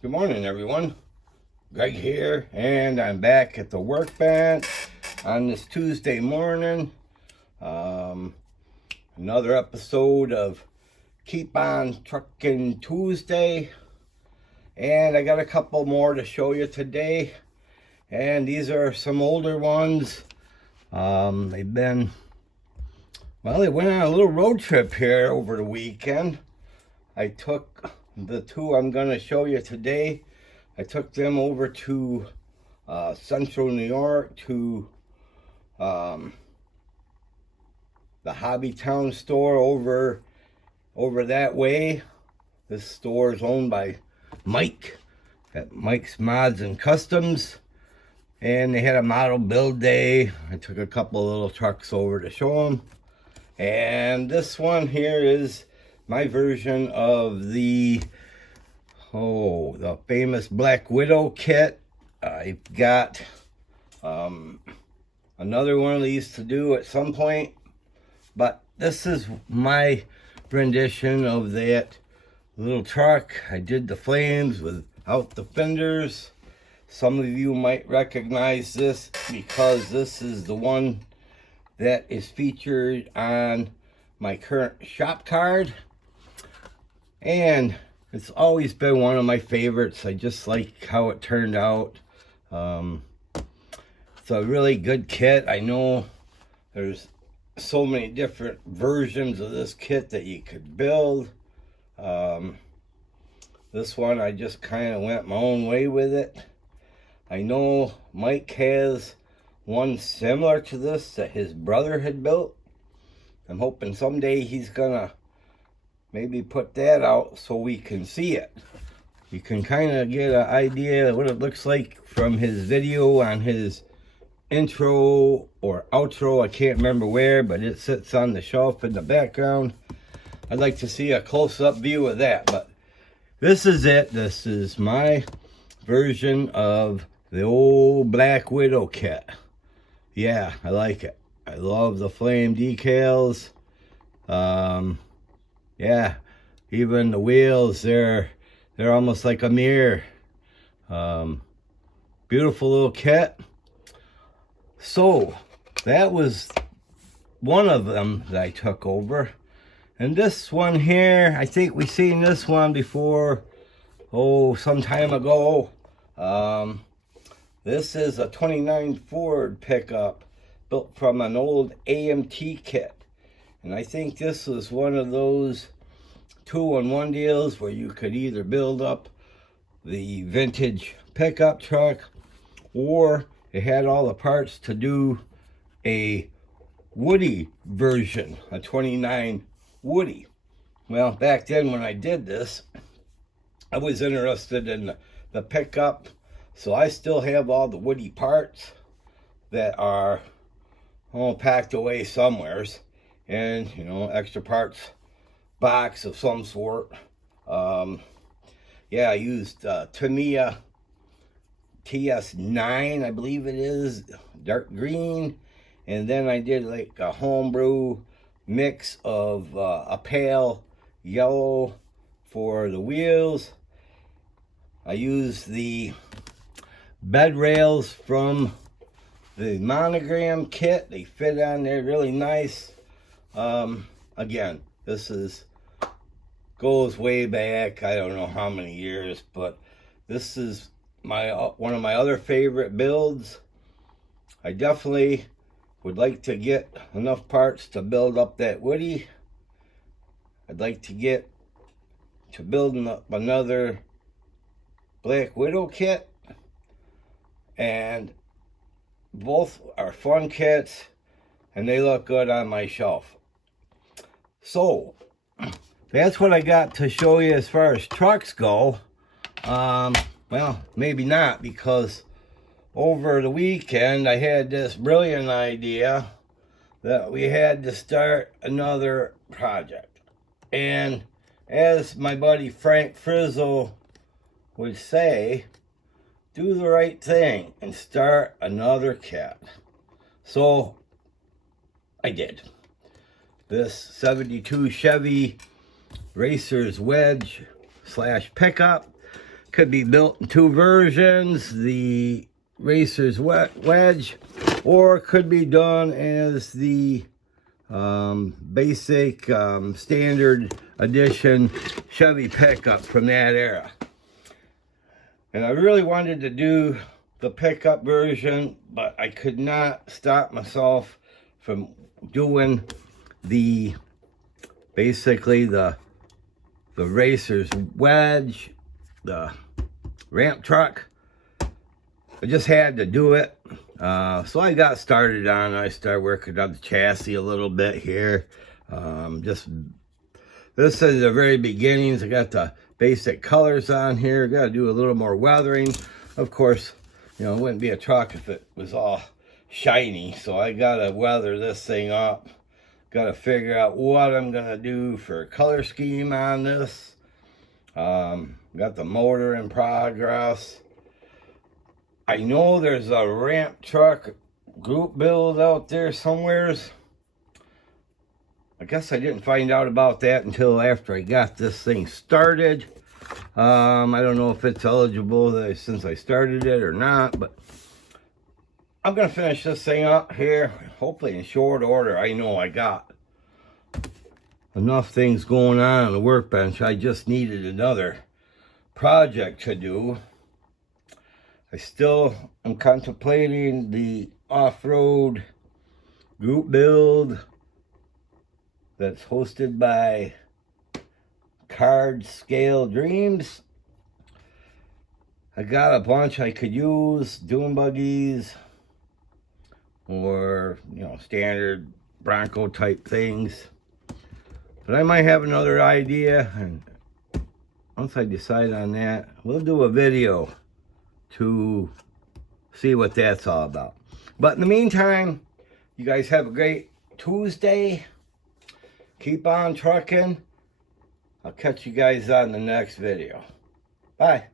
Good morning, everyone. Greg here, and I'm back at the workbench on this Tuesday morning. Another episode of Keep On Truckin' Tuesday, and I got a couple more to show you today. And these are some older ones. They went on a little road trip here over the weekend. I took the two I'm going to show you today. I took them over to Central New York to the Hobby Town store over that way. This store is owned by Mike at Mike's Mods and Customs, and they had a model build day. I took a couple of little trucks over to show them, and this one here is my version of the famous Black Widow kit. I've got another one of these to do at some point, but this is my rendition of that little truck. I did the flames without the fenders. Some of you might recognize this because this is the one that is featured on my current shop card, and it's always been one of my favorites. I just like how it turned out. It's a really good kit. I know there's so many different versions of this kit that you could build. This one, I just kind of went my own way with it. I know Mike has one similar to this that his brother had built. I'm hoping someday he's gonna maybe put that out so we can see it. You can kind of get an idea of what it looks like from his video on his intro or outro. I can't remember where, but it sits on the shelf in the background. I'd like to see a close-up view of that, but this is it. This is my version of the old Black Widow kit. Yeah, I like it. I love the flame decals. Yeah, even the wheels, they're almost like a mirror. Beautiful little kit. So that was one of them that I took over. And this one here, I think we seen this one before, some time ago. This is a 29 Ford pickup built from an old AMT kit. And I think this was one of those 2-in-1 deals where you could either build up the vintage pickup truck, or it had all the parts to do a Woody version, a 29 Woody. Well, back then when I did this, I was interested in the pickup, so I still have all the Woody parts that are packed away somewheres, and extra parts box of some sort. Yeah, I used Tamiya TS9, I believe it is, dark green, and then I did like a homebrew mix of a pale yellow for the wheels. I used the bed rails from the Monogram kit. They fit on there really nice. Again, this goes way back. I don't know how many years, but this is one of my other favorite builds. I definitely would like to get enough parts to build up that Woody. I'd like to get to building up another Black Widow kit, and both are fun kits and they look good on my shelf. So that's what I got to show you as far as trucks go. Well, maybe not, because over the weekend I had this brilliant idea that we had to start another project. And as my buddy Frank Frizzle would say, do the right thing and start another kit. So I did. This 72 Chevy Racers Wedge / pickup. Could be built in two versions, the racer's wedge, or could be done as the basic standard edition Chevy pickup from that era. And I really wanted to do the pickup version, but I could not stop myself from doing the basically the racer's wedge, the ramp truck. I just had to do it. So I got started on it. I started working on the chassis a little bit here. This is the very beginnings. I got the basic colors on here. Got to do a little more weathering. Of course, you know, it wouldn't be a truck if it was all shiny. So I got to weather this thing up. Got to figure out what I'm going to do for color scheme on this. Got the motor in progress. I know there's a ramp truck group build out there somewheres. I guess I didn't find out about that until after I got this thing started. I don't know if it's eligible since I started it or not, but I'm going to finish this thing up here, hopefully in short order. I know I got enough things going on the workbench. I just needed another project to do. I still am contemplating the off-road group build that's hosted by Card Scale Dreams. I got a bunch I could use, dune buggies, or, you know, standard Bronco type things. But I might have another idea, and once I decide on that, we'll do a video to see what that's all about. But in the meantime, you guys have a great Tuesday. Keep on trucking. I'll catch you guys on the next video. Bye.